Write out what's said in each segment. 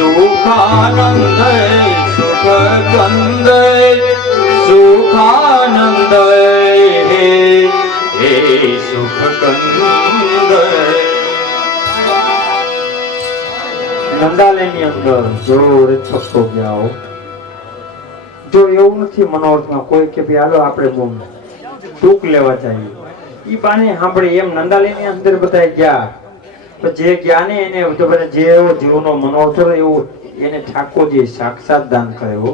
So સુખાનંદ સુખ કંદ સુખાનંદ હે સુખ કંદ. નંદાલયની અંદર જોર છક્કો જાઓ. જો એવું નથી મનોરથમાં કોઈ કે ભાઈ હાલો આપણે બહુ ટૂંક લેવા ચાહીએ, ઈ બાને સાંભળી એમ નંદાલયની અંદર બધા ગયા. તો જે જ્ઞાને એને જે જીવનો મનોરથ એવું એને ઠાકોરજી સાક્ષાત દાન કર્યો.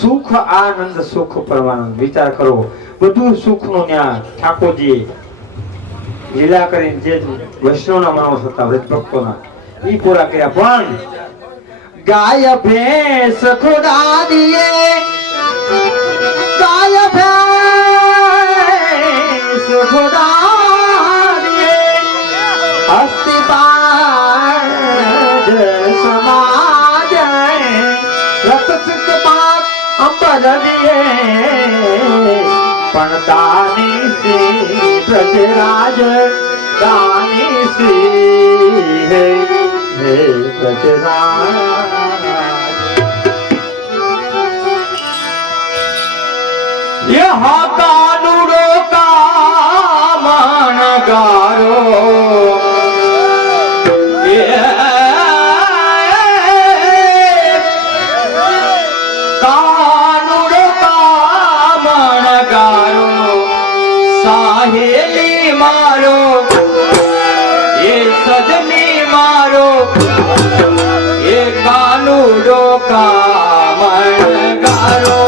સુખ આનંદ સુખ પરમાનંદ. વિચાર કરો, બધું સુખનું ન્યા ઠાકોરજી લીલા કરીને જે વૈષ્ણવના મનોરથ હતા વ્રજ ભક્તોના ઈ પૂરા કર્યા. પણ ગાય ભેંસ ખોડા દિયે, ગાય ભેંસ ખોડા દિયે, હસ્તી બાજ સમાજ રત ચિત બાગ અંબર દિયે. પણ દાની શ્રી પ્રજરાજ દાની શ્રી હે પ્રજરાજ. यह कानुड़ो कामण गारो कानुड़ो कामण गारो साहेली मारो ये सजनी मारो ये कानुड़ो कामण गारो.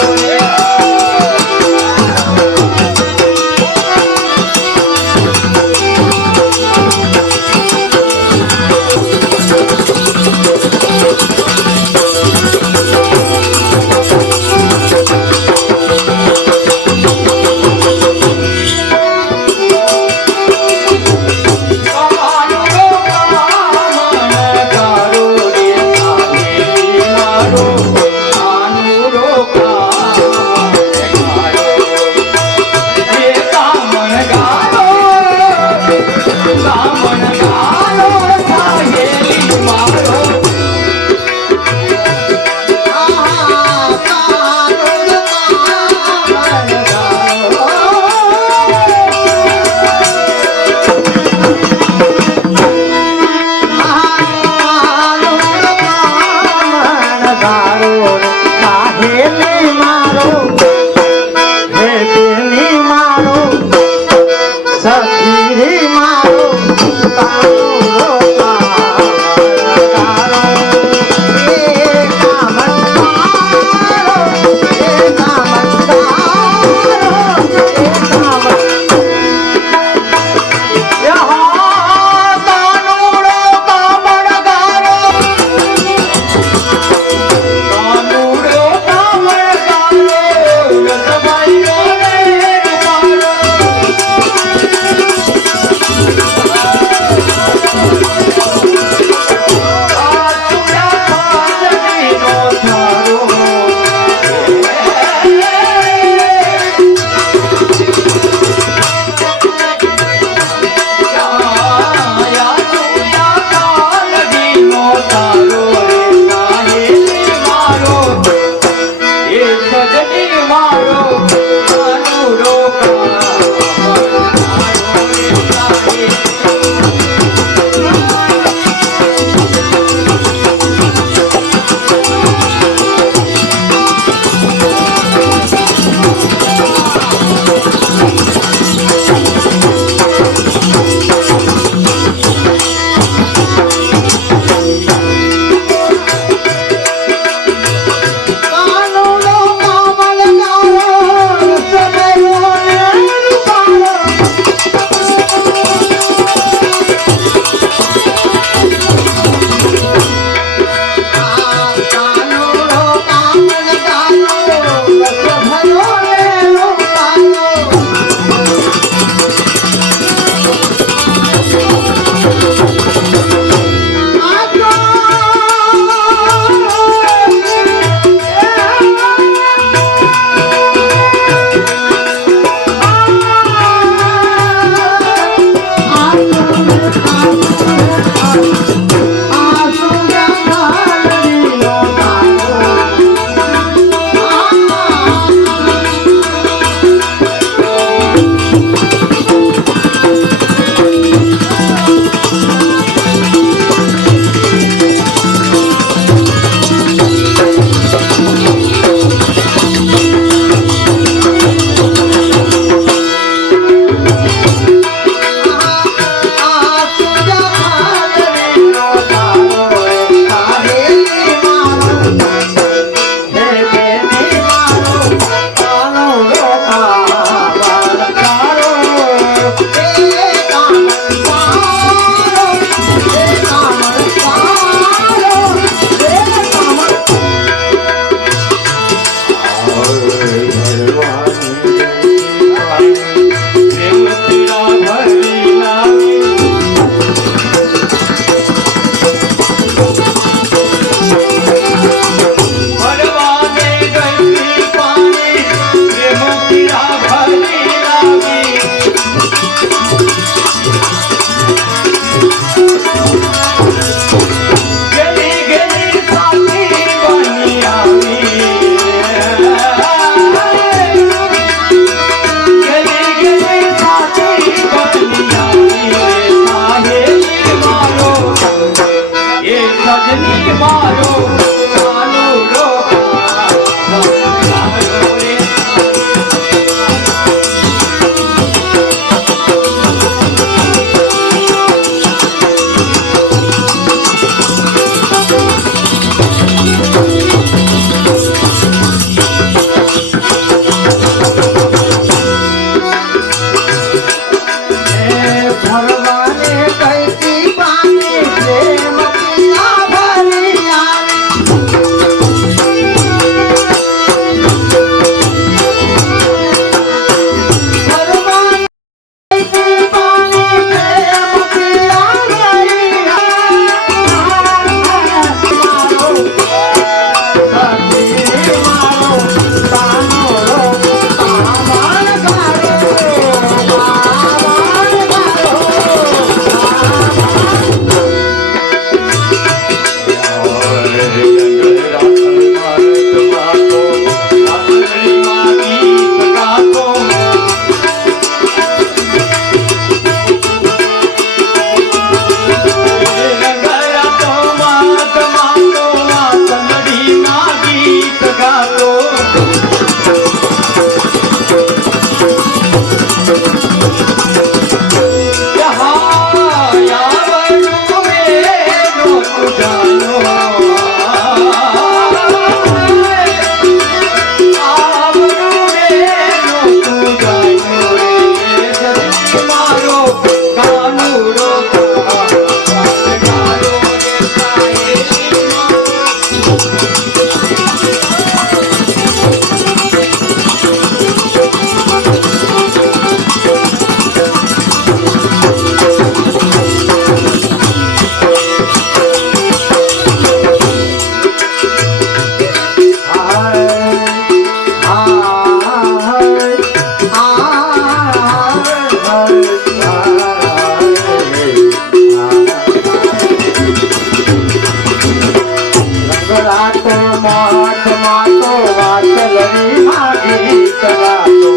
રાતો માથ માતો વાસલરી માગી કરાતો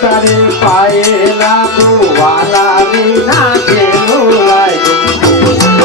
તારે પાયેલા તું વાલા વિના કેલું લાગ્યું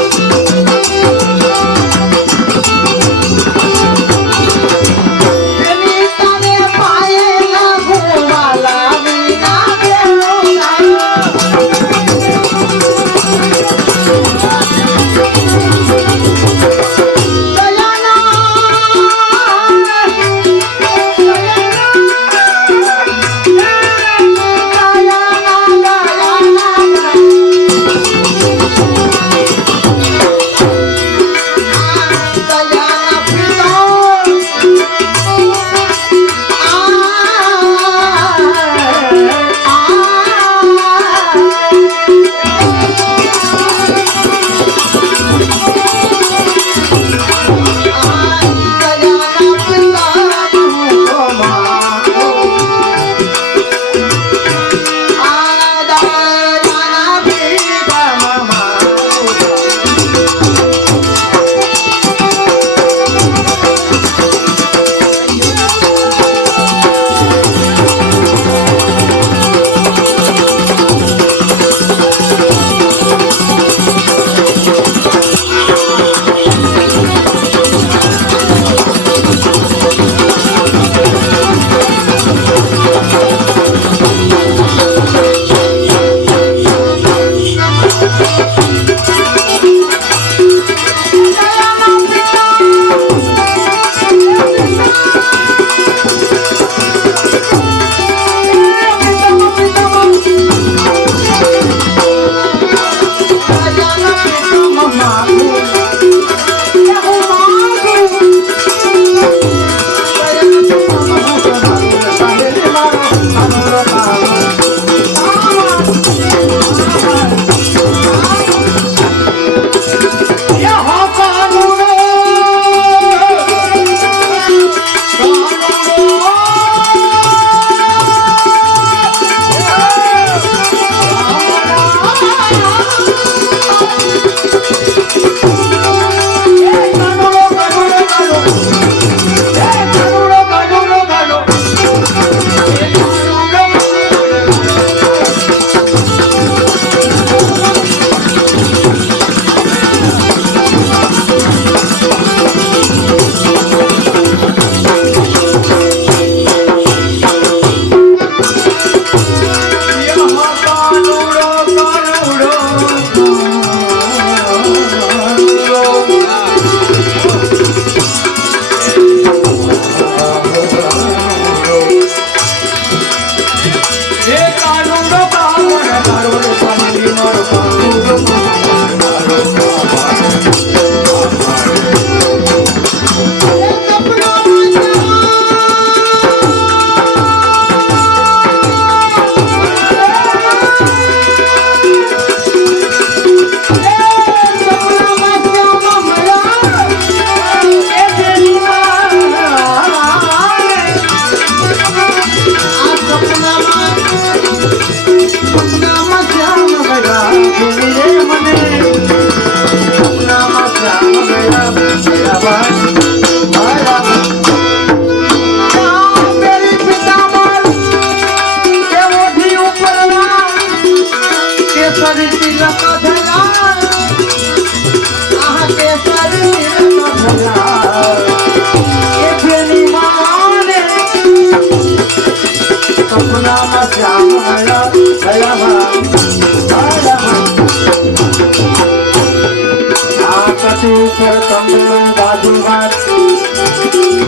બાજુવાન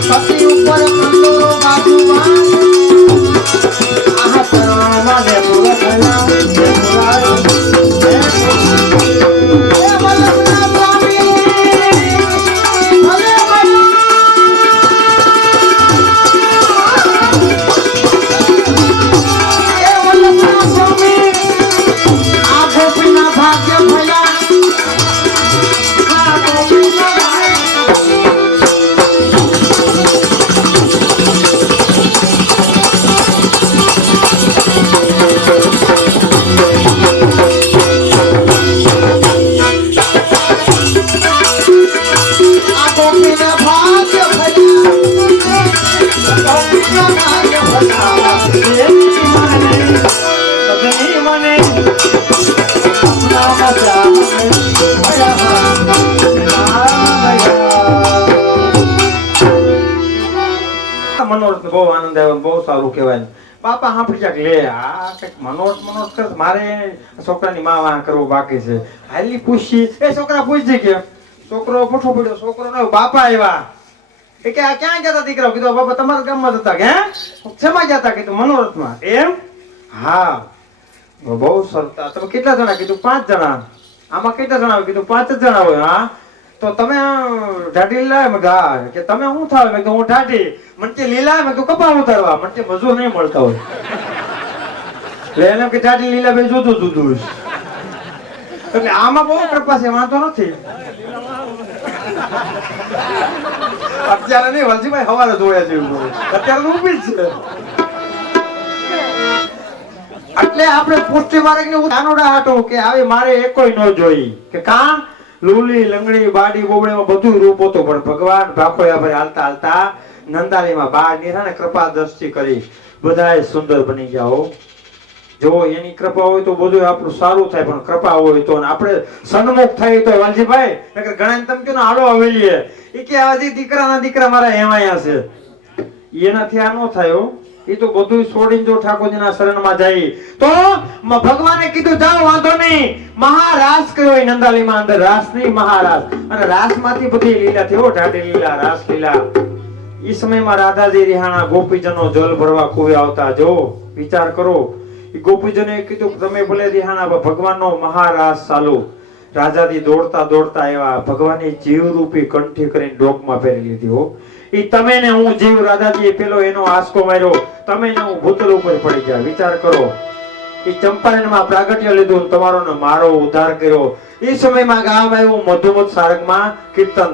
પતિ ઉપર કંદોરો બાજુવાન આહ કરવા મને પૂરો થયા મનોરથ બહુ આનંદ આવ્યો, બહુ સારું કહેવાય. બાપા સાંભળી જાય લે આ કંઈક મનોરથ કરે, મારે છોકરાની માં વાહ કરવો બાકી છે. હાલી પૂછી એ છોકરા પૂછજે કે છોકરો પૂછો પડ્યો, છોકરો ન બાપા આવ્યા એ કે આ ક્યાં ગયા દીકરા? કીધું બાપા તમારા ગામમાં જ હતા. કે શેમાં ગયા હતા? કીધું મનોરથમાં. એમ? હા, બહુ સરસ. તમે કેટલા જણા? કીધું 5 જણા. આમાં કેટલા જણા હોય? કીધું 5 જ જણા હોય. હા, તો તમે ઢાઢી લીલા? મેં હા. કે તમે શું થાવ? મેં હું ઢાઢી. મને કે લીલા? મેં કપા ઉતારવા. મને કે મજૂર નહીં મળતા હોય. એટલે એને કે ઢાઢી લીલા બે જુદું જુદું. એટલે આમાં બહુ કૃપા છે, વાંધો નથી. અત્યારે નહીં વલજીભાઈ, સવારે જોયા જેવું. અત્યારે તો ઊભી જ છે. એટલે આપણે પુષ્ટિ માર્ગ ને કાનોડા હાટો કે આવી મારે એકોય ન જોઈ. કે કા લૂલી લંગડી બાડી બોબડીમાં બધું રૂપ હતો, પણ ભગવાન ભાખોયા પર હાલતા હાલતા નંદાલીમાં બહાર નીકળ્યા ને કૃપા દ્રષ્ટિ કરી બધાય સુંદર બની જાઓ. જો એની કૃપા હોય તો બધું આપણું સારું થાય, પણ કૃપા હોય તો આપણે સન્મુખ થાય તો વાલજીભાઈ નકર ઘણા તમે કહો ને હાલો હવેલીએ એ કે હજી દીકરાના દીકરા મારા હેવાયા છે, એનાથી આ ન થાય. એ તો બધું છોડીને જો ઠાકોરજીના શરણમાં જાય તો ભગવાને કીધું જાઓ વાંધો નહીં. મહારાસ કર્યો નંદાલીમાં, અંદર રાસ નહીં મહારાસ. અને રાસમાંથી બધી લીલા થઈ, ઢાઢી લીલા, રાસ લીલા. એ સમયમાં રાધાજી રિહાણા ગોપીજનો જલ ભરવા કુવે આવતા. જો વિચાર કરો, એ ગોપીજને કીધું તમે ભલે રિહાણા, ભગવાનનો મહારાસ ચાલુ. રાજાજી દોડતા દોડતા એવા ભગવાનની જીવ રૂપી કંઠી કરીને ડોકમાં પહેરી લીધી. હો ઈ તમે ને હું જીવ, રાધાજી પેલો એનો આસકો માર્યો, તમે ને હું ભૂતલ ઉપર પડી ગયા. વિચાર કરો, એ ચંપારણમાં પ્રાગટ્ય લીધું, તમારો ને મારો ઉદ્ધાર કર્યો. એ સમયમાં ગામ આવ્યું મધુમત સારંગમાં કીર્તન.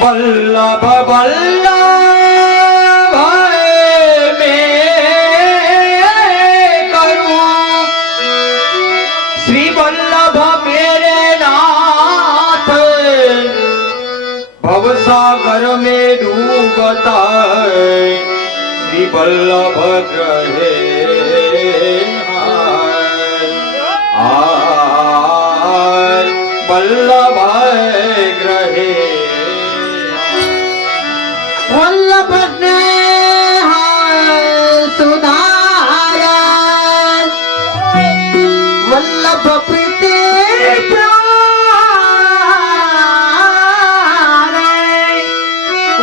વલ્લભ વલ્લભ મેં કરું શ્રી વલ્લભ મેરે નાથ ભવસાગર में डूबता श्री वल्लभ ग्रहे वल्लभ ग्रहे વલ્લભ ને સુધાર વલ્લભ પ્રીતિ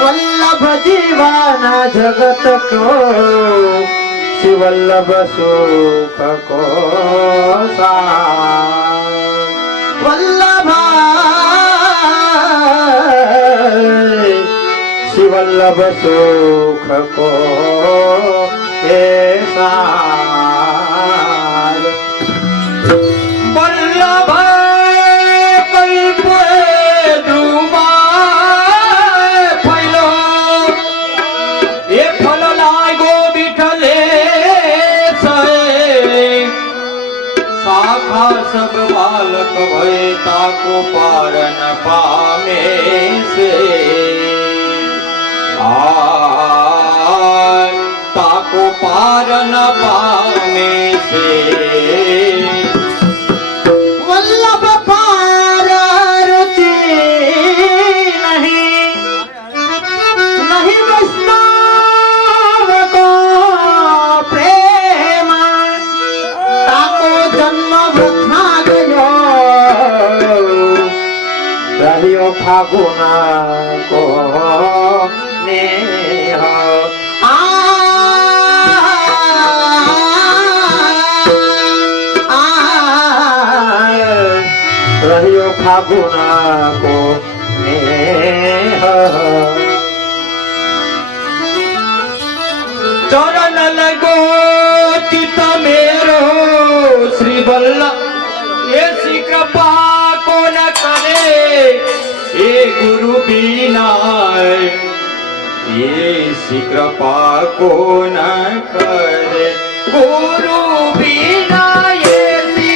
વલ્લભ જીવન જગત કો શ્રી વલ્લભ સુખ કો વલ્લભ वल्लभ सुख को ऐसा वल्लभ कल्प द्रुमा फैलो ये फल लागो बिठले शाखा सब बालक भय ताको पारन पामे से ताको पार न पाने से वल्लभ पार रुचि ફાગુના કો નેહ રહ્યો ફાગુના કો નેહ चरण लगो चित मेरो श्री वल्लभ ऐसी कृपा को न करे ये गुरु बिना ऐसी कृपा को न करे गुरु बिना ऐसी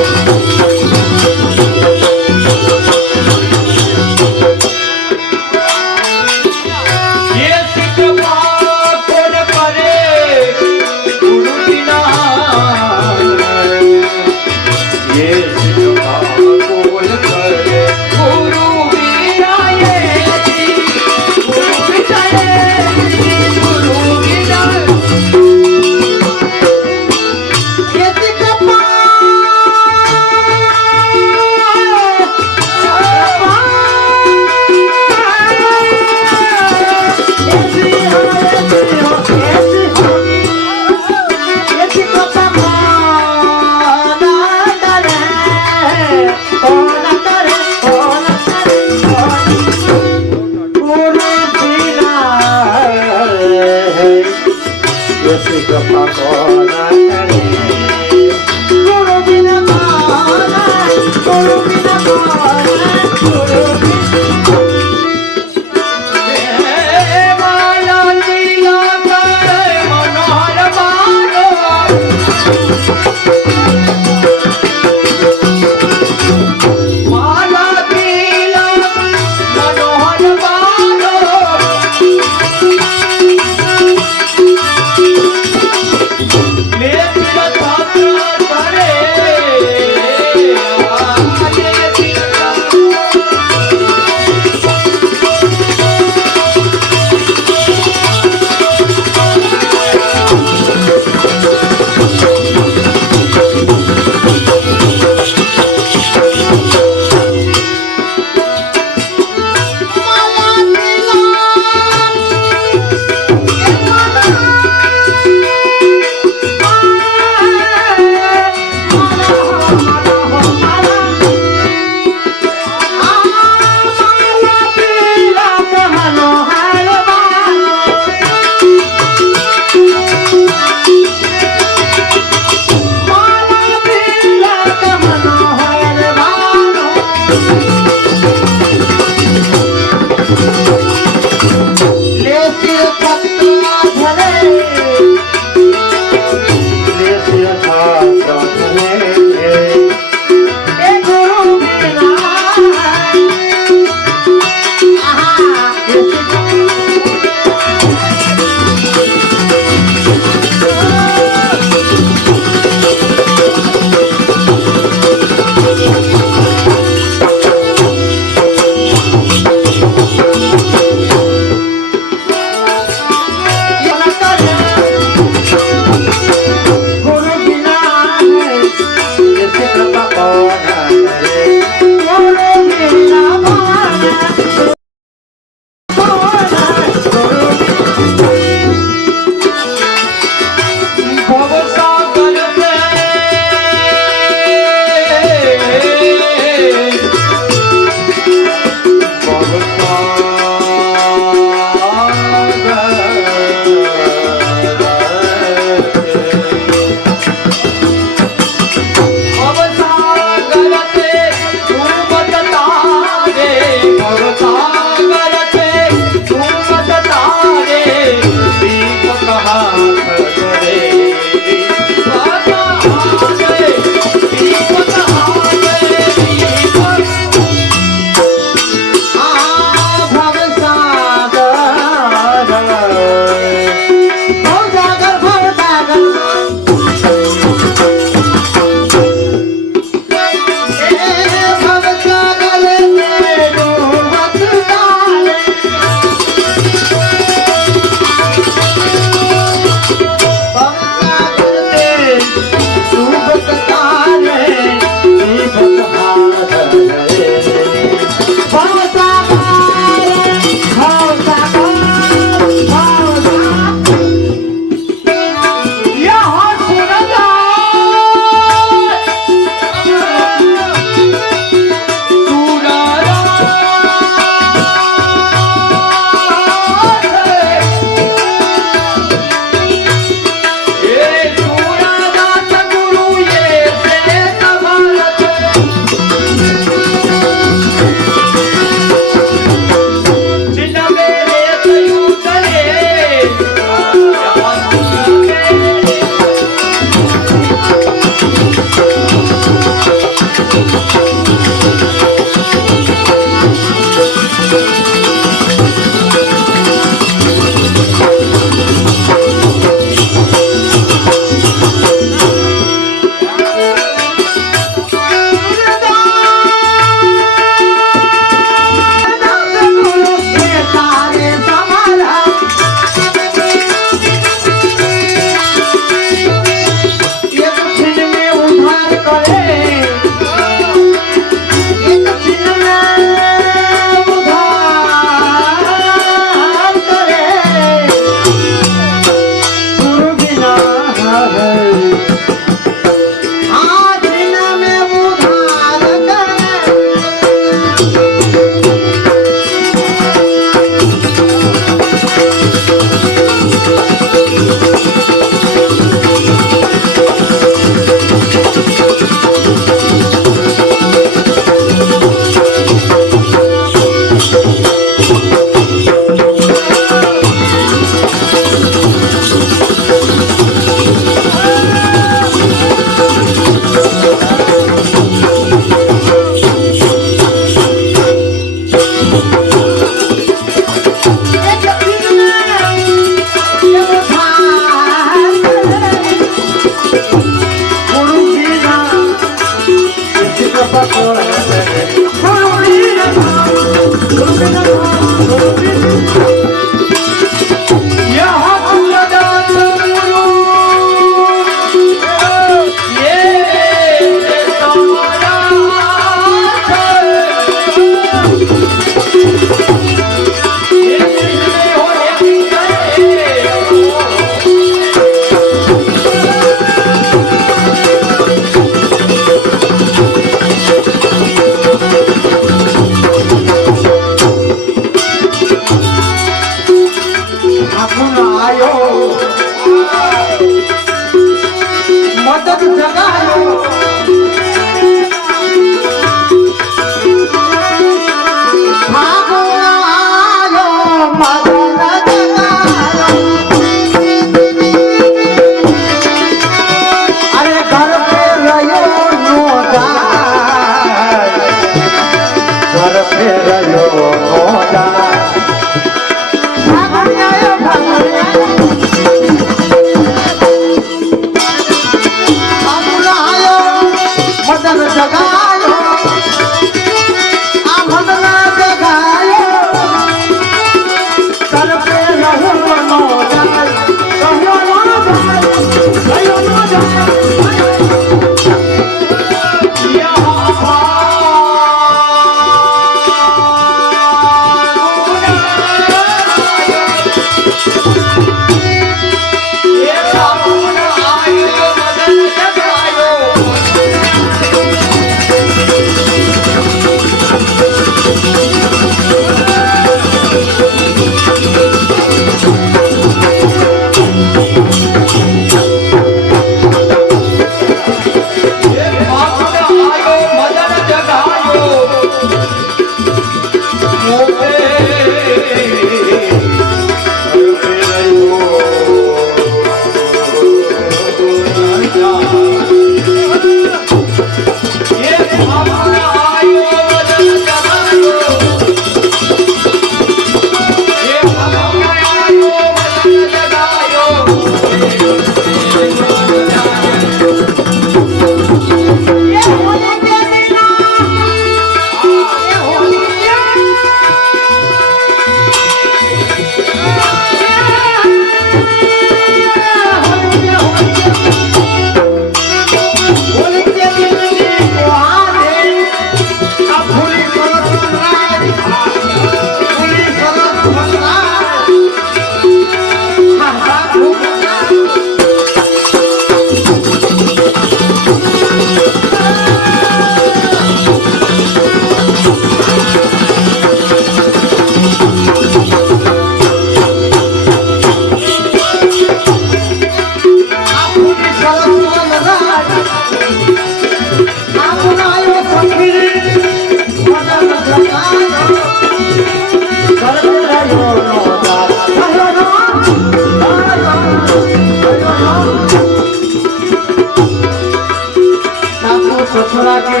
ससुरा के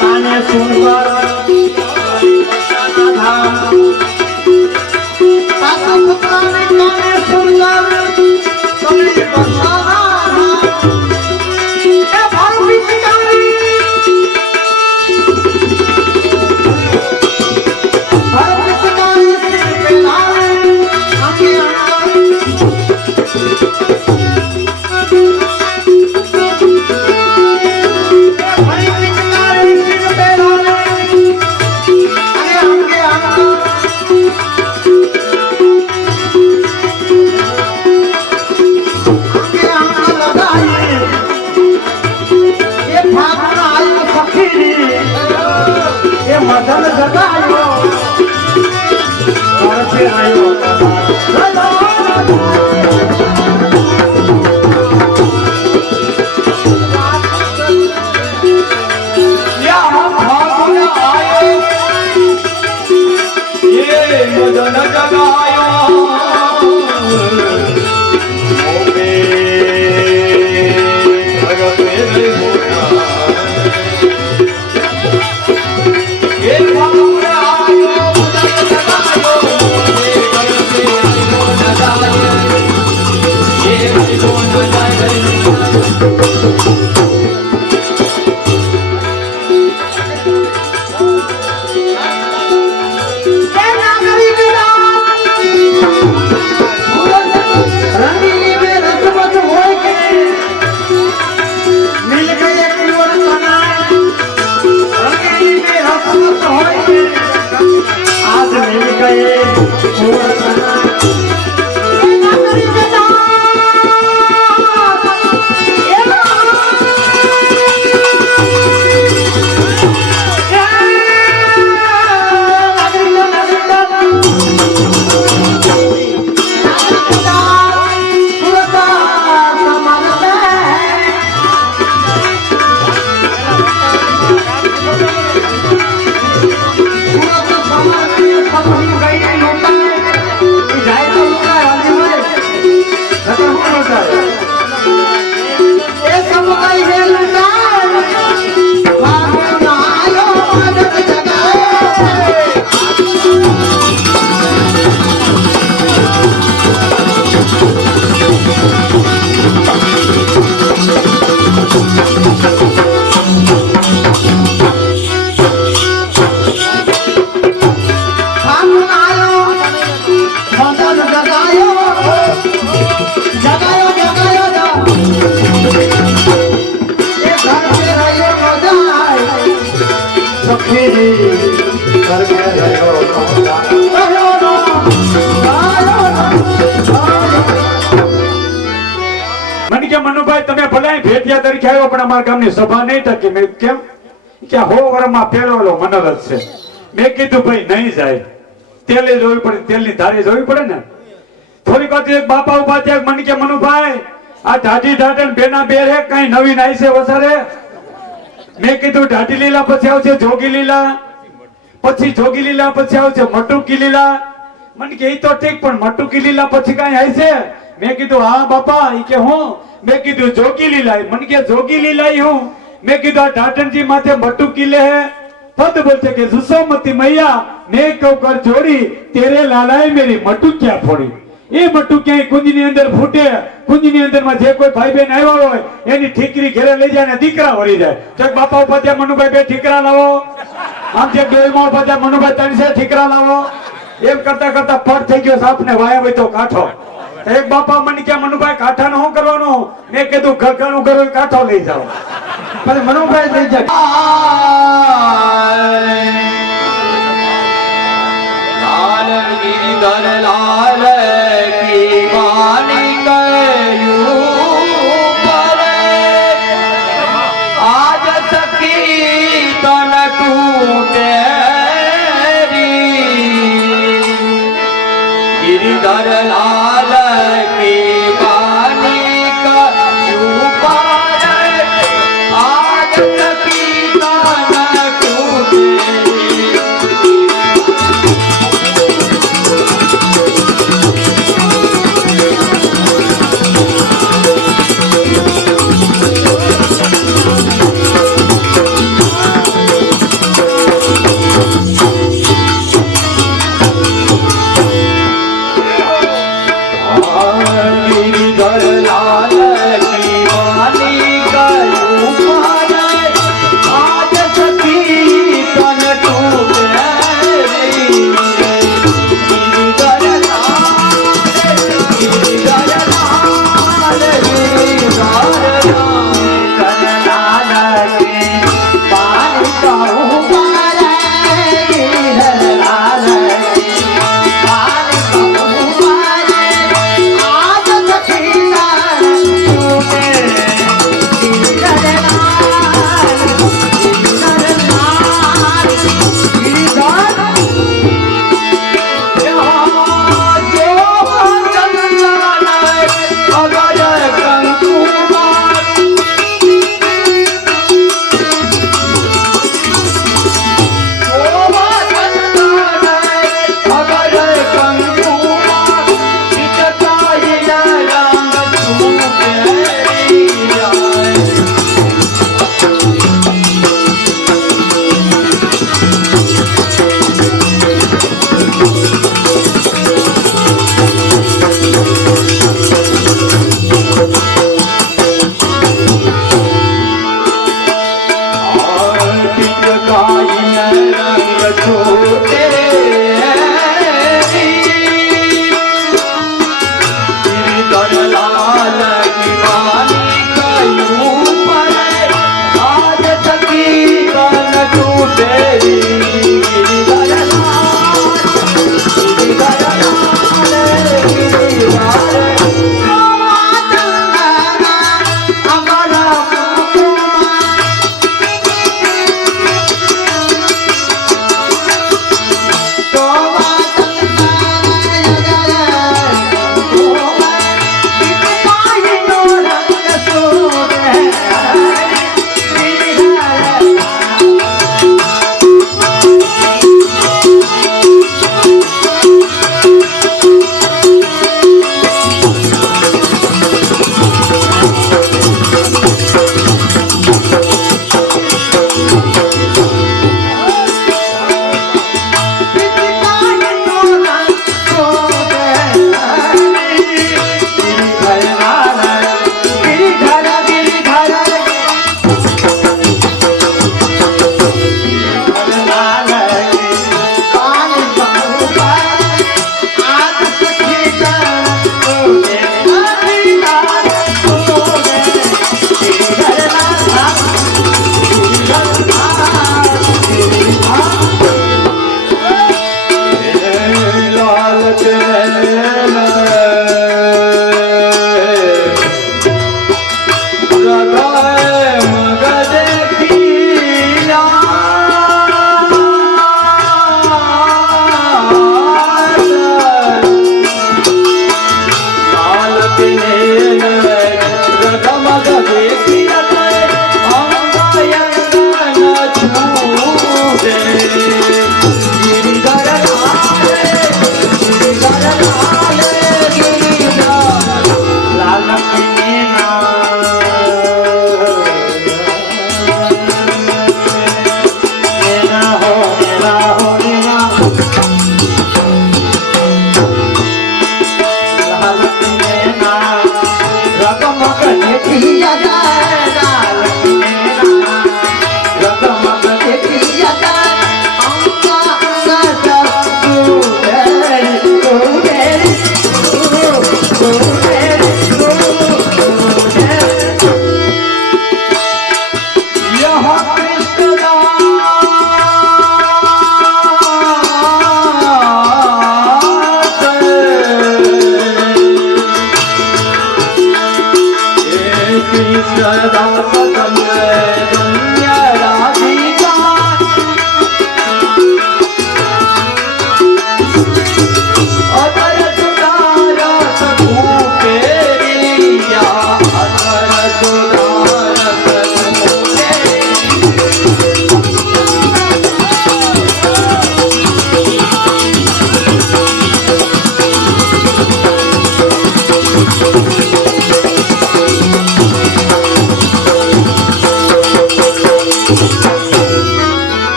काने सुनकर सासू ससुरा ने काने सुनकर कमली बसाना ए भाई पिचकारी भाई पिचकारी सिर पे लाए आंखें मदन जगायो घर पे आयो या भागुन आयो ये मदन जगायो ओबे घर पे होना Then મને કે મનુભાઈ તમે ભલે ભેટિયા તરીકે આવ્યો પણ અમારા ગામની સભા નહીં ટકી. મેં કેમ કે હો વરમાં પહેલો મનોરથ છે. મેં કીધું ભાઈ નહીં જાય, તેલે જોવી પડે, તેલની ધારે જોવી પડે ને. થોડીક વાર એક બાપા ઉભા થયા. મને કે મનુભાઈ આ ઢાઢી ઢાઢણ બેના બેર હે કઈ નવી નાઈ છે વસારે. મેં કીધું ઢાઢી લીલા પછી આવશે જોગી લીલા, પછી જોગી લીલા પછી આવશે મટુકી લીલા. મને કે ઈ તો ઠીક પણ મટુકી લીલા પછી કઈ આવી છે? મેં કીધું હા બાપા. ઈ કે હું? મેં કીધું જોગી લીલા. મને કે જોગી લીલા હું? મેં કીધું આ ઢાઢણજી માથે મટુકી લે હે. પદ બોલશે કે સુસોમતી મૈયા મેં કહું કર જોડી તેરે લાલાએ મેરી મટુકિયા ફોડી. એ મટુકિયા કુંજની અંદર ફૂટે. કુંજની અંદર માં જે કોઈ ભાઈ બહેન આવ્યા હોય એની ઠીકરી ઘરે લઈ જાય ને દીકરા વળી જાય. તો બાપા ઉભા થયા, મનુભાઈ બે ઠીકરા લાવો. આમ જે ડોલમાં ઉભા થયા, મનુભાઈ ત્રણ ઠીકરા લાવો. એમ કરતા કરતા પડ થઈ ગયો સાપ ને વાયા હોય તો કાંઠો. એક બાપા મને કે મનુભાઈ કાંઠા નું શું કરવાનું? મેં કીધું ઘરનું ઘર કાંઠો લઈ જાઓ. પણ મનુભાઈ લઈ જાય. લાલ ગિરધર લાલ કી વાણી ગયું પરે આજ સખી તન ટૂટે ગિરધર લાલ કી વાણી ગયું પરે આજ સખી તન ટૂટે.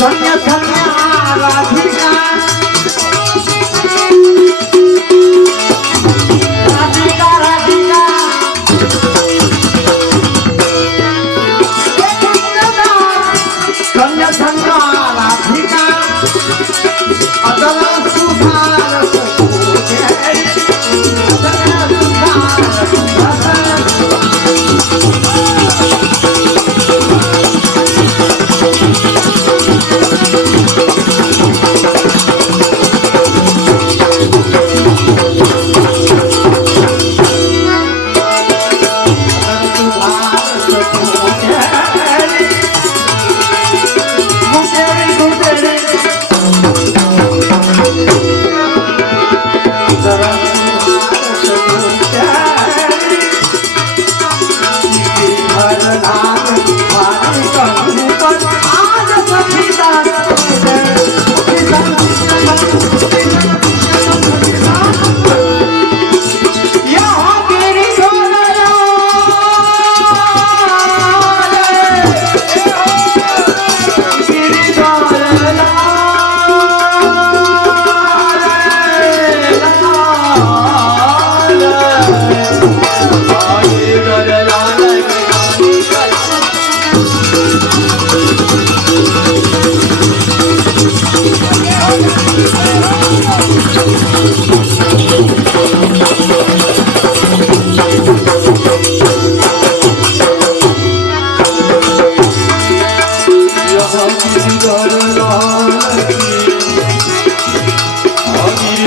ધન્ય ધન્ય રાધિકા રાધિકા રાધિકા ધન્ય ધન્ય રાધિકા અદલ સુધાર સકુકે અદલ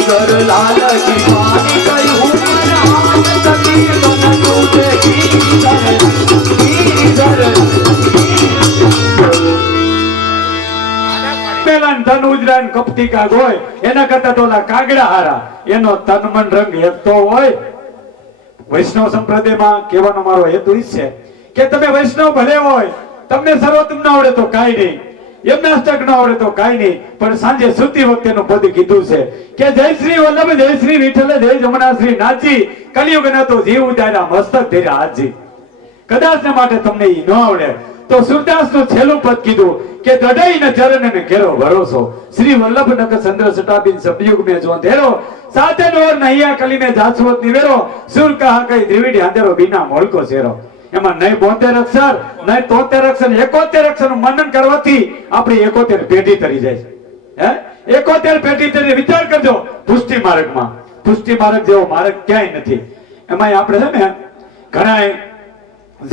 સુધાર લાલ કી પાની કઈ હું નામ સતીર બન તુજે ગીધર પેલા ધન ઉજરાન કપતિકા હોય એના કરતા તો કાગડા હારા એનો તન મન રંગ હેતો હોય. વૈષ્ણવ સંપ્રદાયમાં કહેવાનો મારો હેતુ ઈ છે કે તમે વૈષ્ણવ ભલે હોય, તમને સર્વોત્તમ ના આવડે તો કાઈ નહીં, યમનાષ્ટક ના આવડે તો કાઈ નહીં, પણ સાંજે સુતી વખતે નું પદ કીધું છે કે જય શ્રી વલ્લભ જય શ્રી વિઠ્ઠલ જય જમણા શ્રી નાથજી કલિયુગ ના તો જીવ ઉતાર્યા મસ્તક ધર્યા હાથજી. કદાચ ને માટે તમને ઈ ન આવડે તો સુરદાસ નું છેલ્લું પદ કીધું કે દડાઈ ને ચરણ ને ઘેરો ભરોસો શ્રી વલ્લભ નક ચંદ્ર સટાબીન સપયુગ में जो धेरो साथे नोर नैया कली में जासवत निवेरो सुर कहा कई द्रिविड हांदेरो बिना मोलको सेरो. એમાં નહીં 72 અક્ષર નહીં 73 અક્ષર 71 અક્ષર નું મનન કરવાથી આપણી 71 પેઢી તરી જાય છે. 71 પેઢી તરી વિચાર કરજો. પુષ્ટિ માર્ગમાં પુષ્ટિ માર્ગ જેવો માર્ગ ક્યાંય નથી. એમાં આપણે છે ને ઘણા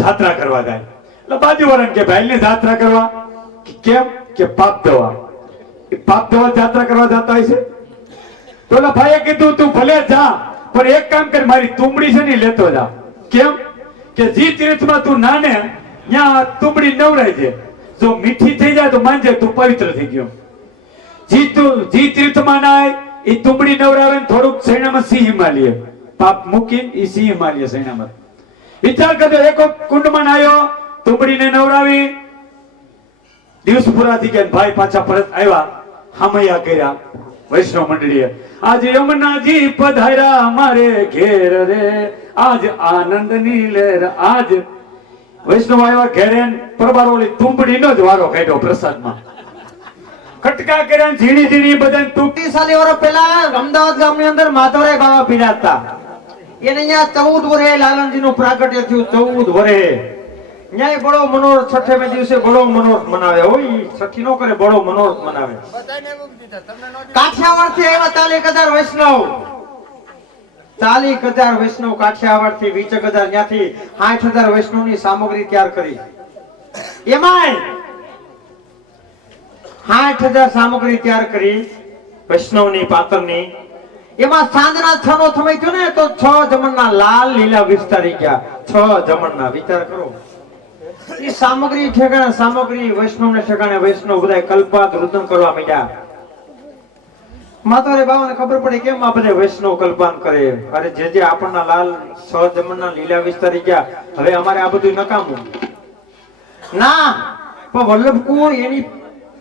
જાત્રા કરવા જાય એટલે બાજુવાળાને કે ભાઈ ની જાત્રા કરવા કેમ કે પાપ દવા પાપ દવા જાત્રા કરવા જતા હોય છે. તો ઓલા ભાઈએ કીધું તું ભલે જા પણ એક કામ કર મારી તુંબડી છે ને લેતો જા. કેમ કે જી તીર્થમાં તું નાને ત્યાં તુંબડી નવરાય છે, જો મીઠી થઈ જાય તો માનજે તું પવિત્ર થઈ ગયો. જી તીર્થમાં નાય એ તુંબડી નવરાવે ને થોડુંક સૈણામાં સિંહ હિમાલય પાપ મૂકી એ સિંહ હિમાલય સૈણામાં વિચાર કરજો. એક કુંડમાં નાયો તુંબડીને નવરાવી દિવસ પૂરા થઈ ગયા ભાઈ પાછા પરત આવ્યા હામૈયા કર્યા વૈષ્ણવ મંડળીએ. આજ યમુનાજી પધાર્યા અમારે ઘેર રે આજ આનંદની લહેર. આજ વૈષ્ણવ આવ્યા ઘેરે પરબારોલી તુંબડીનો જ વારો કાઢ્યો પ્રસાદમાં. કટકા કર્યા ઝીણી ઝીણી બધાને તુંબડી. સાલી વર્ષ પહેલા અમદાવાદ ગામની અંદર માધવરાય બાબા પીરાતા એને અહીંયા 14 વર્ષે લાલનજી નું પ્રાગટ્ય થયું. 14 વર્ષે ન્યાય બડો મનોરથ છઠ્ઠે દિવસે બડો મનોરથ મનાવે હોય. છઠ્ઠી નો કરે બડો મનોરથ મનાવે. કાઠિયાવાડ થી આવ્યા 40,000 વૈષ્ણવ 40,000 વૈષ્ણવ કાઠિયાવાડ થી 20,000 ત્યાંથી 60,000 વૈષ્ણવ ની સામગ્રી તૈયાર કરી. એમાંય 60,000 સામગ્રી તૈયાર કરી વૈષ્ણવ ની પાતળ ની. એમાં સાંજના 6 નો સમય થયો ને તો 6 જમણના લાલ લીલા વિસ્તારી ગયા. 6 જમણના વિચાર કરો. એ સામગ્રી ઠેકાણે સામગ્રી વૈષ્ણવ ને ઠેકાણે વૈષ્ણવ બધા કલ્પાત રુદન કરવા માંડ્યા. માતારે બાવાને ખબર પડી કેમ આ બધા વૈષ્ણવ કલ્પાન કરે. અરે જે આપણના લાલ 6 જમણના લીલા વિસ્તારી ગયા હવે અમારે આ બધું નકામું ના. પણ વલ્લભ કુંવર એની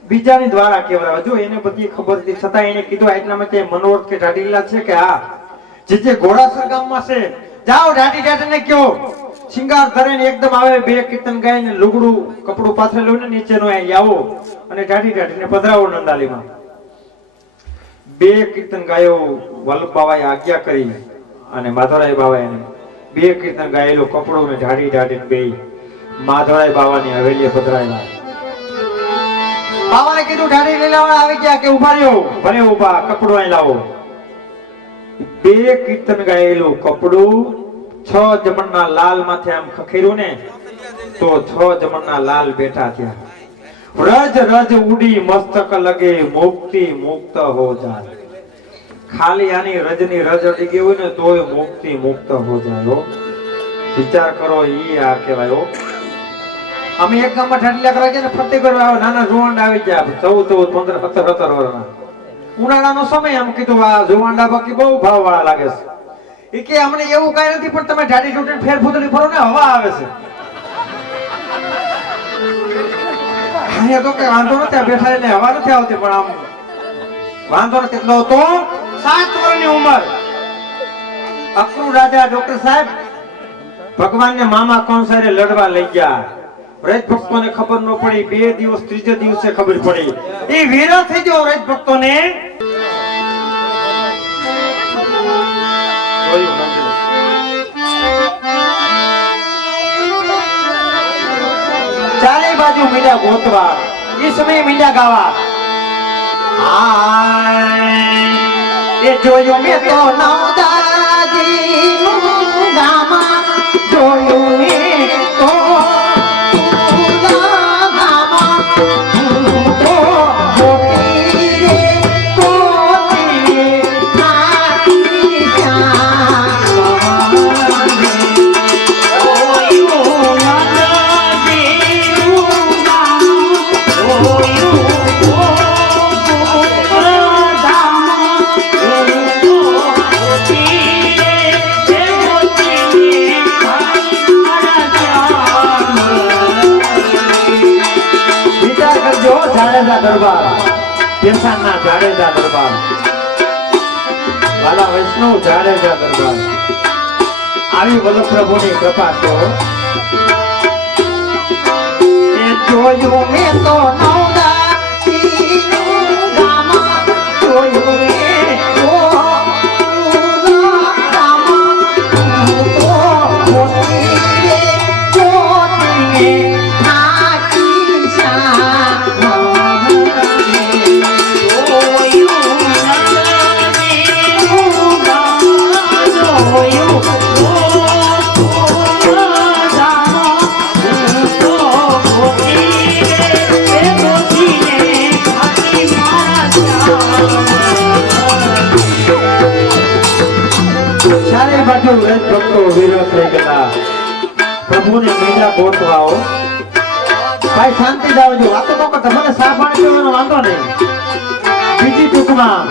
બીજાની દ્વારા કેવરાવે. જો એને બધી ખબર હતી છતાં એને કીધું એટલામાં કે મનોરથ કે ઢાડીલા છે કે આ જે ઘોડાસર ગામમાં છે જાઓ ઢાટી ઢાટીને કયો શિંગાર ધરીને એકદમ આવે, 2 કીર્તન ગાઈને લુગડું કપડું પાથરેલું ને નીચેનો અહીં આવો અને ઢાટી ઢાટીને પધરાવો નંદાલીમાં. 2 કીર્તન ગાયો વલ્લભ બાબાએ આજ્ઞા કરી અને માધવરાય બાબાએ 2 કીર્તન ગાયેલું કપડું ને ઢાટી ઢાટીને બે માધવરાય બાવાની હવેલીએ પધરાવ્યા. બાવાએ કીધું ઢાડી લીલાવાળા આવી ગયા કે ઉભા રહ્યો. ભલે ઉભા, કપડું અહીં લાવો. 2 કીર્તન ગાયેલું કપડું 6 જમણના લાલ માથે આમ ખખેર્યું ને તો 6 જમણના લાલ બેઠા થયા. રજ રજ ઉડી મસ્તક લગે મુક્તિ મુક્ત હો જાય. ખાલી આની રજની રજ અડી ગઈ હોય ને તોય મુક્તિ મુક્ત હો જાય. વિચાર કરો, ઈ આ કહેવાય. અમે એક ગામમાં ઠંડીલા કરવા ગયા ને ફરતે કરવા આવે, નાના જુવાંડા આવી ગયા 14, 15, 17 વર્ષના. ઉનાળાનો સમય. આમ કીધું આ જુવાંડા બાકી બહુ ભાવ વાળા લાગે છે. એ કે અમને એવું કઈ નથી, પણ તમે ઢાડી ઢૂંઢીને ફેર ફૂદડી ફરો ને હવા આવે છે. અહીંયા તો કઈ વાંધો નથી, બેઠા એટલે હવા નથી આવતી, પણ આમ વાંધો નથી. એટલો તો 7 વર્ષની ઉંમર અક્રૂર રાજા ડોક્ટર સાહેબ ભગવાનને મામા કોણસારે લડવા લઈ ગયા. વ્રજ ભક્તોને ખબર ન પડી. 2 દિવસ, 3જે દિવસે ખબર પડી. એ વીરા થઈ ગયો વ્રજ ભક્તોને. ચારે બાજુ મીડા ગોતવા, એ સમયે મીડા ગાવા. એ જોયું મેં તો નવદાજીનું ગામા, જોયું મેં તો જાડેજા દરબાર, પેશાના જાડેજા દરબાર, વાલા વૈષ્ણવ જાડેજા દરબાર. આવી વલ્લભ પ્રભુની કૃપા છે. એ જોયું મેં તો નવદાજીનું ગામા, જોયું મેં તો ભક્તો વિરોધ થઈ ગયા. પ્રભુને મીડા ગોતવાઓ. ભાઈ શાંતિ જાવજો, વાતો ન કરતા. મને સા પાણી પીવાનો વાંધો નહીં. બીજી ટૂંકમાં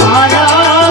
મારા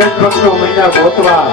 સૂરજ પક્ષનો મહિના ગોતવા